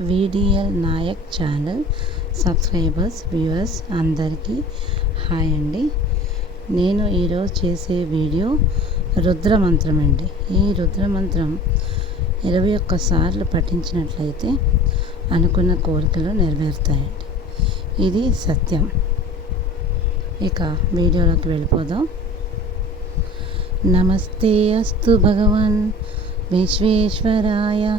VDL Nayak channel subscribers viewers అందరికీ hi అండి. నేను ఈరోజు చేసే వీడియో రుద్రమంత్రం అండి. ఈ రుద్రమంత్రం ఇరవై ఒక్కసార్లు పఠించినట్లయితే అనుకున్న కోరికలు నెరవేరుతాయండి. ఇది సత్యం. ఇక వీడియోలోకి వెళ్ళిపోదాం. నమస్తే అస్తు భగవన్ విశ్వేశ్వరాయ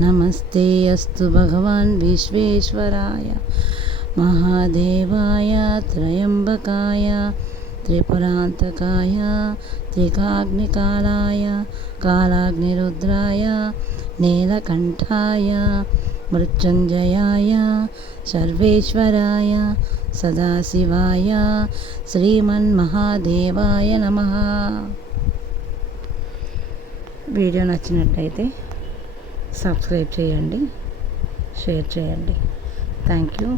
नमस्ते अस्तु भगवान् विश्वेश्वराय महादेवाय त्र्यम्बकाय त्रिपुरान्तकाय त्रिकाग्निकालाय कालाग्निरुद्राय नीलकण्ठाय मृत्युञ्जयाय सर्वेश्वराय सदाशिवाय శ్రీమన్మహాదేవాయ నమ వీడియో నచ్చినట్లయితే సబ్స్క్రైబ్ చేయండి షేర్ చేయండి. Thank you.